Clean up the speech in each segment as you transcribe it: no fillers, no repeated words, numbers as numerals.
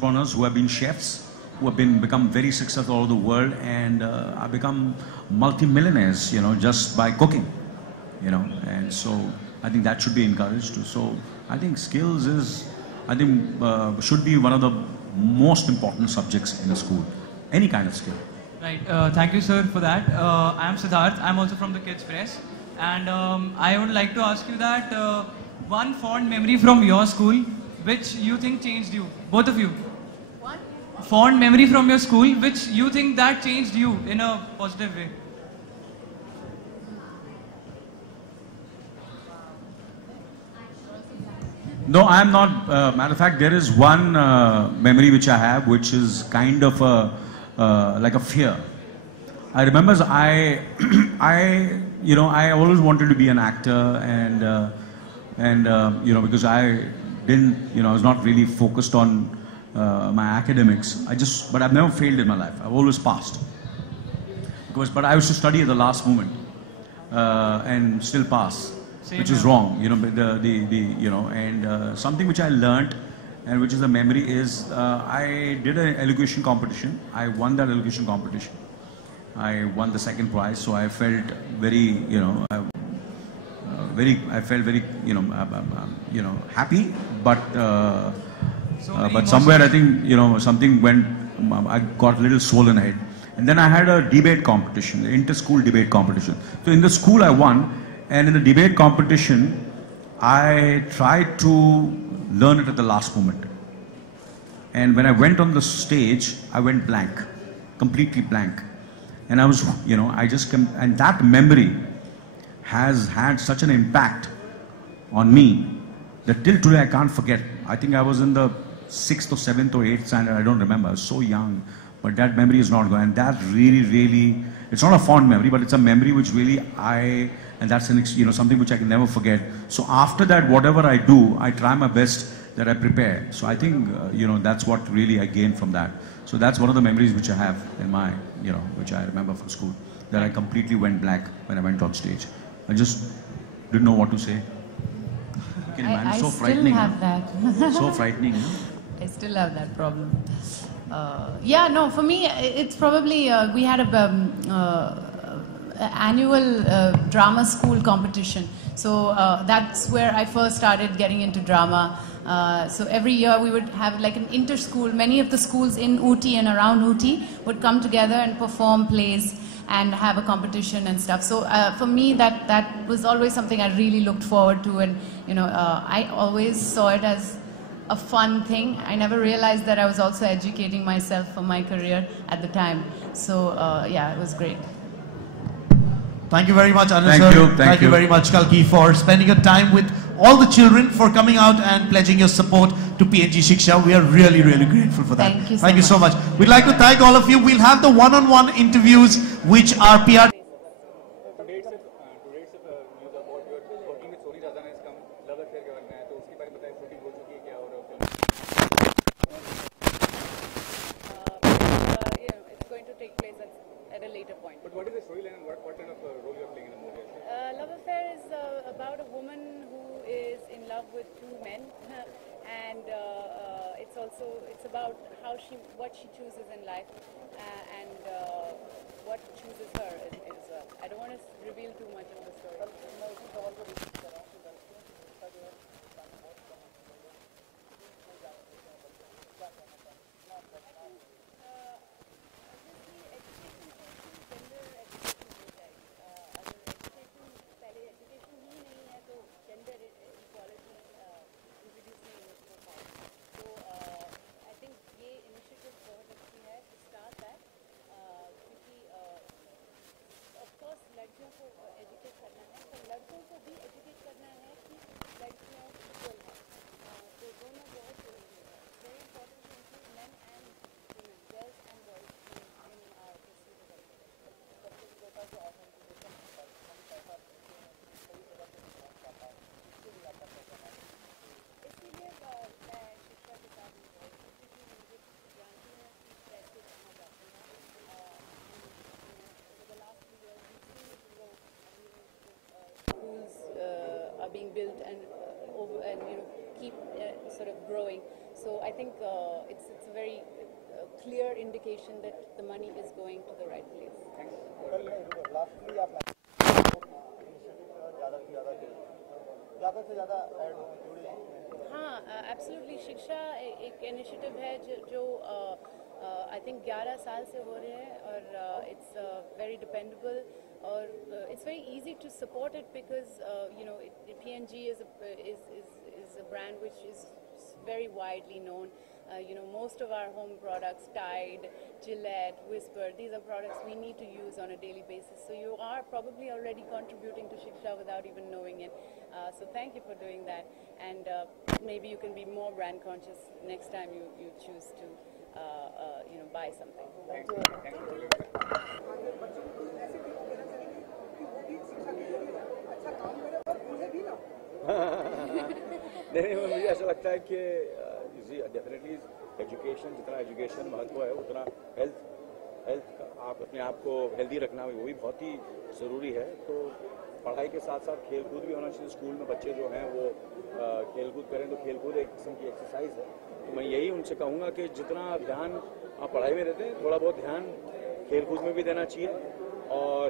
entrepreneurs who have been chefs, who have become very successful all over the world, and have become multi-millionaires, just by cooking, and so I think that should be encouraged too. So I think skills should be one of the most important subjects in a school, any kind of skill. Right. Thank you, sir, for that. I am Siddharth. I am also from the Kids Press, and I would like to ask you that one fond memory from your school, which you think changed you, both of you. One Fond memory from your school, which you think that changed you in a positive way. No, I am not. Matter of fact, there is one memory which I have, which is kind of like a fear. I remember I always wanted to be an actor, and because I didn't, I was not really focused on my academics. But I've never failed in my life. I've always passed. But I used to study at the last moment and still pass. Same Which is here. wrong, and something which I learned, and which is a memory, is I did an elocution competition. I won that elocution competition. I won the second prize, so I felt very, I felt very, happy, but somewhere I think, something went, I got a little swollen head. And then I had a debate competition, the inter-school debate competition. So in the school I won. And in the debate competition, I tried to learn it at the last moment. And when I went on the stage, I went blank, completely blank. And I was, and that memory has had such an impact on me that till today I can't forget. I think I was in the 6th or 7th or 8th standard, I don't remember. I was so young, but that memory is not gone. And that really, really, it's not a fond memory, but it's a memory which really and that's something which I can never forget. So after that, whatever I do, I try my best that I prepare. So I think, that's what really I gained from that. So that's one of the memories which I have in my, which I remember from school, that I completely went blank when I went on stage. I just didn't know what to say. You can imagine, I so still frightening. have that. So frightening. I still have that problem. Yeah, no, for me, it's probably, we had a annual drama school competition. So that's where I first started getting into drama. So every year we would have like an inter-school. Many of the schools in Ooty and around Ooty would come together and perform plays and have a competition and stuff. So for me, that was always something I really looked forward to, and I always saw it as a fun thing. I never realized that I was also educating myself for my career at the time. So yeah, it was great. Thank you very much, Anil Thank sir. you, thank you you. very much, Kalki, for spending your time with all the children, for coming out and pledging your support to PNG Shiksha. We are really, really grateful for that. Thank you so much. We'd like to thank all of you. We'll have the one-on-one interviews, which are PR. It's going to take place at a later point. But what is the storyline and what kind of role you are playing in the movie? Love Affair is about a woman who is in love with two men, and it's about what she chooses in life, and what chooses her as well. I don't want to reveal too much of the story. लड़कियों को educate करना है, तो लड़कों को भी educate करना है कि लड़कियां इक्वल हैं, तो दोनों बहुत जरूरी है. Very important to include men and women, girls and boys in our pursuit of इसीलिए मैं शिक्षा के साथ क्योंकि मुझे जानती हूँ कि कैसे कहाँ जाते हैं. The last few years, schools are being built and keep sort of growing. So I think it's a clear indication that the money is going to the right place. हाँ, एब्सोल्युटली शिक्षा एक इनिशिएटिव है जो I think 11 साल से हो रहे हैं और इट्स वेरी डिपेंडेबल और it's very easy to support it because you know P&G is a brand which is very widely known. You know, most of our home products, Tide, Gillette, Whisper, these are products we need to use on a daily basis. So you are probably already contributing to Shiksha without even knowing it. So thank you for doing that, and maybe you can be more brand conscious next time you choose to you know, buy something. Thank you. नहीं, मुझे ऐसा लगता है कि definitely education, जितना education महत्व है उतना हेल्थ का आप अपने आप को हेल्दी रखना वो भी बहुत ही ज़रूरी है। तो पढ़ाई के साथ साथ खेलकूद भी होना चाहिए। स्कूल में बच्चे जो हैं वो खेलकूद करें, तो खेलकूद एक किस्म की एक्सरसाइज है। तो मैं यही उनसे कहूँगा कि जितना ध्यान आप पढ़ाई में देते हैं, थोड़ा बहुत ध्यान खेलकूद में भी देना चाहिए। और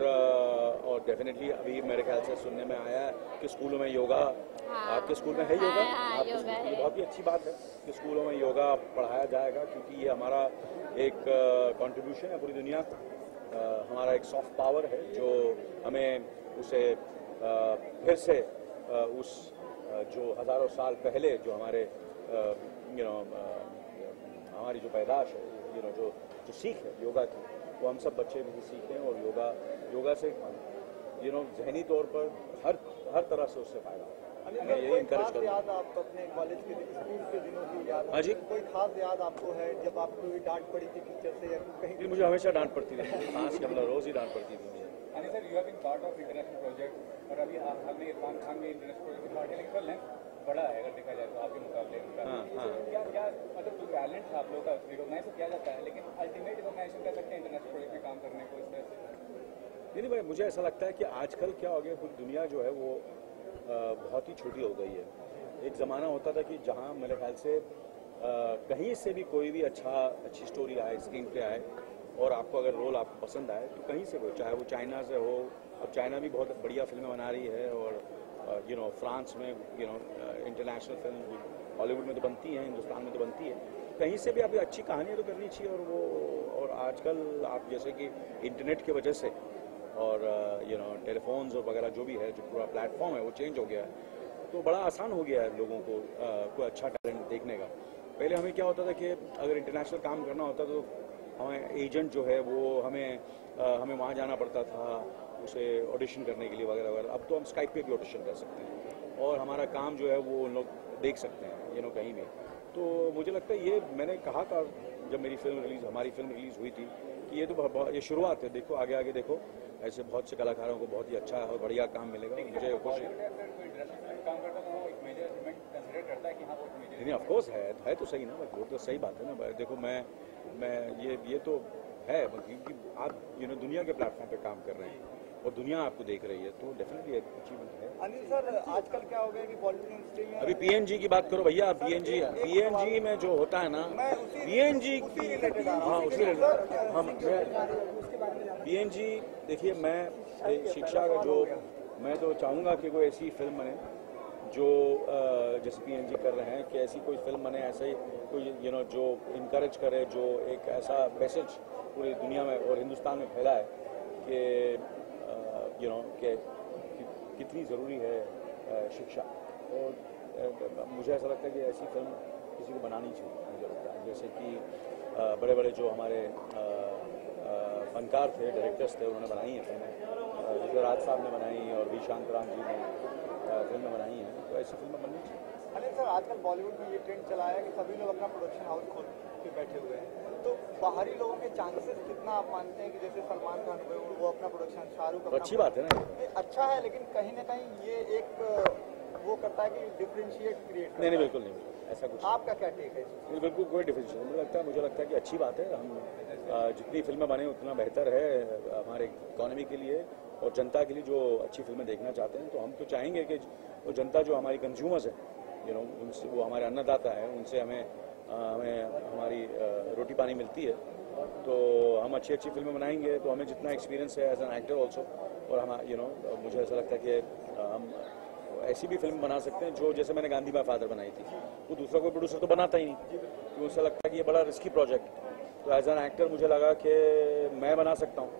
डेफिनेटली अभी मेरे ख्याल से सुनने में आया है कि स्कूलों में योगा, आपके स्कूल में है योगा? आपके स्कूल में बहुत ही अच्छी बात है कि स्कूलों में योगा पढ़ाया जाएगा, क्योंकि ये हमारा एक कंट्रीब्यूशन है पूरी दुनिया को। हमारा एक सॉफ्ट पावर है जो हमें उसे फिर से उस जो हज़ारों साल पहले जो हमारे हमारी जो पैदाश है, जो सीख है योगा की, वो हम सब बच्चे भी सीखें और योगा से जहनी तौर पर हर तरह से उससे फायदा है। मैं यही इंकरेज करूँगा। याद आप अपने कॉलेज के स्कूल के दिनों की याद? हाँ जी। कोई खास याद आपको है जब आपको डांट पड़ी थी टीचर से या कहीं? मुझे हमेशा डांट पड़ती थी, खास के मतलब रोज ही डांट पड़ती थी मुझे। Sir, you have been part of international project और अभी हाल में इरफान खान भी इंटरनेशनल प्रोजेक्ट पार्ट है, लेकिन लेंथ बड़ा है अगर देखा जाए तो आपके मुकाबले। क्या मतलब जो टैलेंट था आप लोगों का रिकॉग्नाइज तो किया जाता है, लेकिन अल्टीमेट रिकॉग्नाइजेशन कह सकते हैं इंटरनेशनल प्रोजेक्ट में काम करने को इस तरह से? नहीं भाई, मुझे ऐसा लगता है कि आजकल क्या हो गया, पूरी दुनिया जो है वो बहुत ही छोटी हो गई है। एक ज़माना होता था कि जहाँ मेरे ख्याल से कहीं से भी कोई भी अच्छी स्टोरी आए, स्क्रीन पे आए और आपको अगर रोल आपको पसंद आए तो कहीं से हो, चाहे वो चाइना से हो। अब चाइना भी बहुत बढ़िया फिल्में बना रही है और फ्रांस में इंटरनेशनल फिल्म हॉलीवुड में तो बनती हैं, हिंदुस्तान में तो बनती है। कहीं से भी आप अच्छी कहानियाँ तो करनी चाहिए। और आजकल आप जैसे कि इंटरनेट की वजह से और टेलीफोन्स और वगैरह जो भी है, जो पूरा प्लेटफॉर्म है वो चेंज हो गया है, तो बड़ा आसान हो गया है लोगों को कोई अच्छा टैलेंट देखने का। पहले हमें क्या होता था कि अगर इंटरनेशनल काम करना होता तो हमें एजेंट जो है वो हमें वहाँ जाना पड़ता था उसे ऑडिशन करने के लिए वगैरह वगैरह। अब तो हम स्काइप पे भी ऑडिशन कर सकते हैं और हमारा काम जो है वो उन लोग देख सकते हैं कहीं भी। तो मुझे लगता है ये मैंने कहा था जब हमारी फिल्म रिलीज़ हुई थी कि ये तो ये शुरुआत है। देखो आगे देखो, ऐसे बहुत से कलाकारों को बहुत ही अच्छा और बढ़िया काम मिलेगा। मुझे खुशी नहीं, ऑफकोर्स है तो सही ना, वो तो सही बात है ना। देखो मैं ये तो है क्योंकि आप दुनिया के प्लेटफॉर्म पे काम कर रहे हैं और दुनिया आपको देख रही है, तो डेफिनेटली एक अचीवमेंट है। अनिल सर, आजकल क्या हो गया कि बॉलीवुड इंडस्ट्री में अभी पीएनजी की बात करो भैया। पीएनजी में जो होता है ना, पीएनजी देखिए, मैं शिक्षा का मैं तो चाहूँगा कि कोई ऐसी फिल्म बने जो जैसे पीएनजी कर रहे हैं, कि ऐसी कोई फिल्म बने, ऐसे ही कोई जो इनकरेज करे, जो एक ऐसा मैसेज पूरी दुनिया में और हिंदुस्तान में फैलाए कि कि कितनी ज़रूरी है शिक्षा। और मुझे ऐसा लगता है कि ऐसी फिल्म किसी को बनानी चाहिए। मुझे लगता है जैसे कि बड़े बड़े जो हमारे फनकार थे, डायरेक्टर्स थे, उन्होंने बनाई हैं फिल्में, जैसे राज साहब ने बनाई और वी शांतराम जी ने फिल्में बनाई हैं, तो ऐसी फिल्में बननी चाहिए। अनिल सर, आजकल बॉलीवुड में ये ट्रेंड चला है कि सभी लोग अपना प्रोडक्शन हाउस खोल के बैठे हुए हैं, तो बाहरी लोगों के चांसेस कितना आप मानते हैं कि जैसे सलमान खान हुए वो अपना प्रोडक्शन, शाहरुख अच्छी बात है ना, अच्छा है, लेकिन कहीं ना कहीं ये एक वो करता है कि डिफरेंशिएट क्रिएट। नहीं, बिल्कुल नहीं, ऐसा कुछ। आपका क्या टेक है? बिल्कुल कोई डिफरेंशिएट मुझे लगता है कि अच्छी बात है। हम जितनी फिल्में बने उतना बेहतर है हमारे इकोनॉमी के लिए और जनता के लिए जो अच्छी फिल्में देखना चाहते हैं। तो हम तो चाहेंगे कि वो जनता जो हमारी कंज्यूमर्स है, उनसे, वो हमारे अन्नदाता है, उनसे हमें हमारी रोटी पानी मिलती है। तो हम अच्छी अच्छी फिल्में बनाएंगे तो हमें जितना एक्सपीरियंस है एज एन एक्टर ऑल्सो, और हम मुझे ऐसा लगता है कि हम ऐसी भी फिल्म बना सकते हैं जो, जैसे मैंने गांधी माय फादर बनाई थी, वो दूसरा कोई प्रोड्यूसर तो बनाता ही नहीं, क्योंकि उसे लगता है कि ये बड़ा रिस्की प्रोजेक्ट। तो एज एन एक्टर मुझे लगा कि मैं बना सकता हूँ,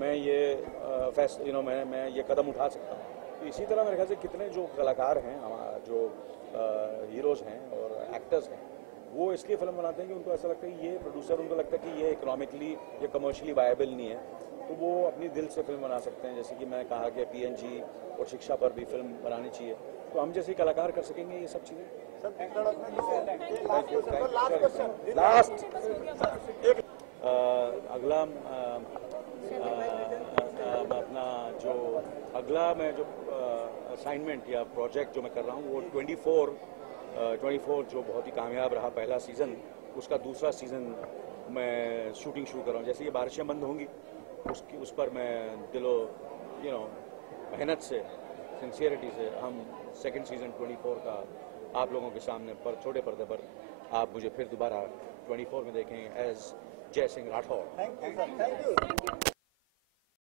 मैं ये मैं ये कदम उठा सकता हूँ। तो इसी तरह मेरे ख्याल से कितने जो कलाकार हैं, हमारा जो हीरोज़ हैं और एक्टर्स हैं, वो इसलिए फिल्म बनाते हैं कि उनको ऐसा लगता है ये प्रोड्यूसर, उनको लगता है कि ये इकोनॉमिकली या कमर्शियली वायबल नहीं है, तो वो अपनी दिल से फिल्म बना सकते हैं। जैसे कि मैं कहा कि पीएनजी और शिक्षा पर भी फिल्म बनानी चाहिए, तो हम जैसे कलाकार कर सकेंगे ये सब चीज़ें। लास्ट अगला अपना जो अगला मैं जो असाइनमेंट या प्रोजेक्ट जो मैं कर रहा हूँ वो 24 जो बहुत ही कामयाब रहा पहला सीज़न, उसका दूसरा सीज़न मैं शूटिंग शुरू कर रहा हूँ। जैसे ये बारिशें बंद होंगी उस पर मैं दिलो मेहनत से, सिंसियरिटी से हम सेकंड सीज़न 24 का आप लोगों के सामने पर छोटे पर्दे पर आप मुझे फिर दोबारा 24 में देखें एज जय Singh Rathore. Thank you sir, thank you.